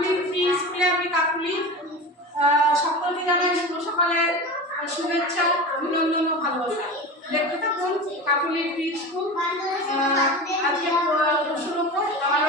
কাকুলির pre স্কুলে আমি কাকুলি সকলকে জানাই শুভ সকালের শুভেচ্ছা, অভিনন্দন ও ভালোবাসা। দেখতে থাকুন কাকুলির প্রি স্কুল। আজকে শুরু করব আমার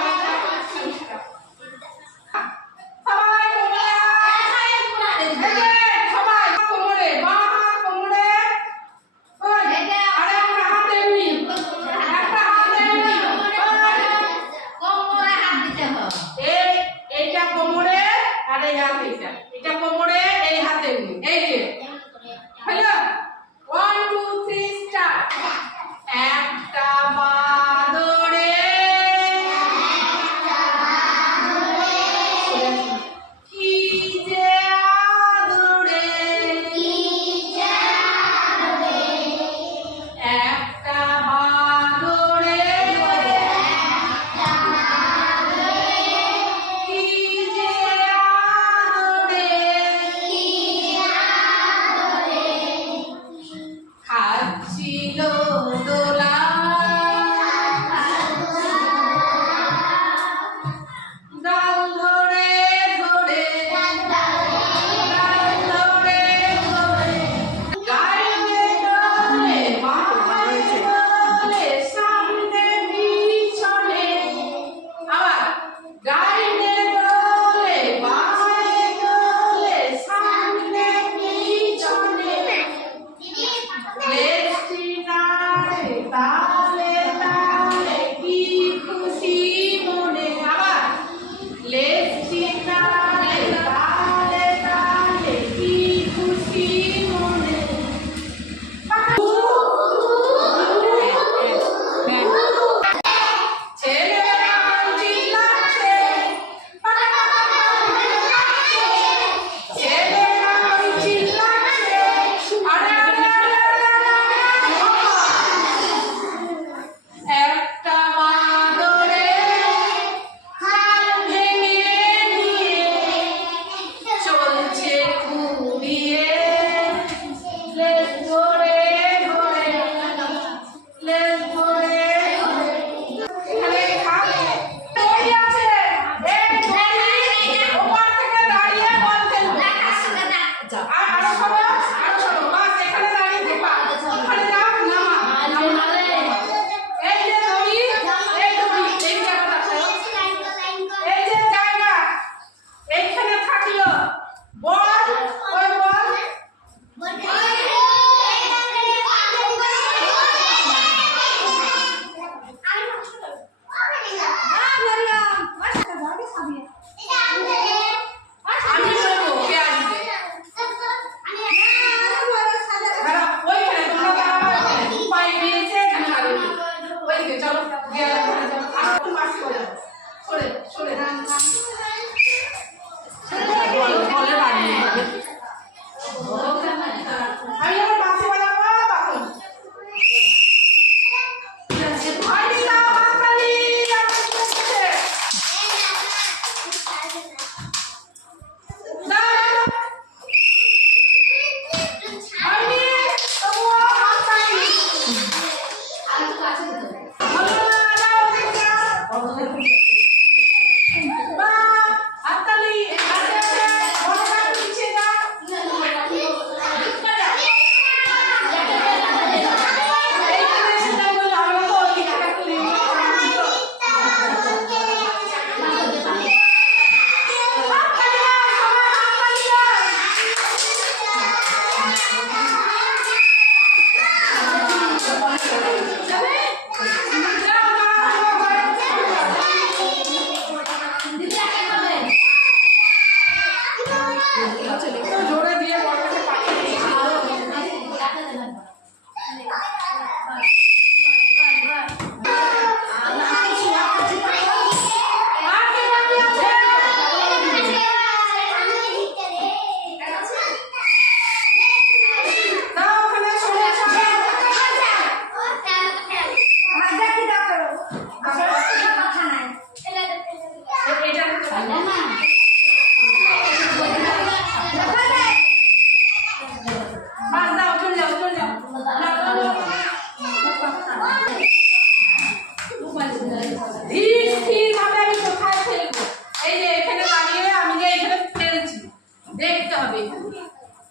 ধীর স্থির ভাবে আমি কোথায় ফেলবো, এই যে এখানে দাঁড়িয়ে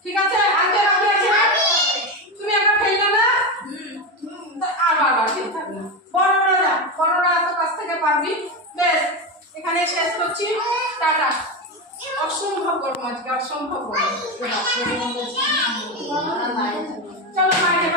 ঠিক আছে, আজকে রাখি আছে। তুমি একবার খেলে না আর বারবার খেতে থাকবে না। বড়রা যা, বড়রা এত কাছ থেকে পারবি। বেশ, এখানে শেষ করছি। টাটা। অসম্ভব গরম আজকে, অসম্ভব গরম। চলো বাইরে।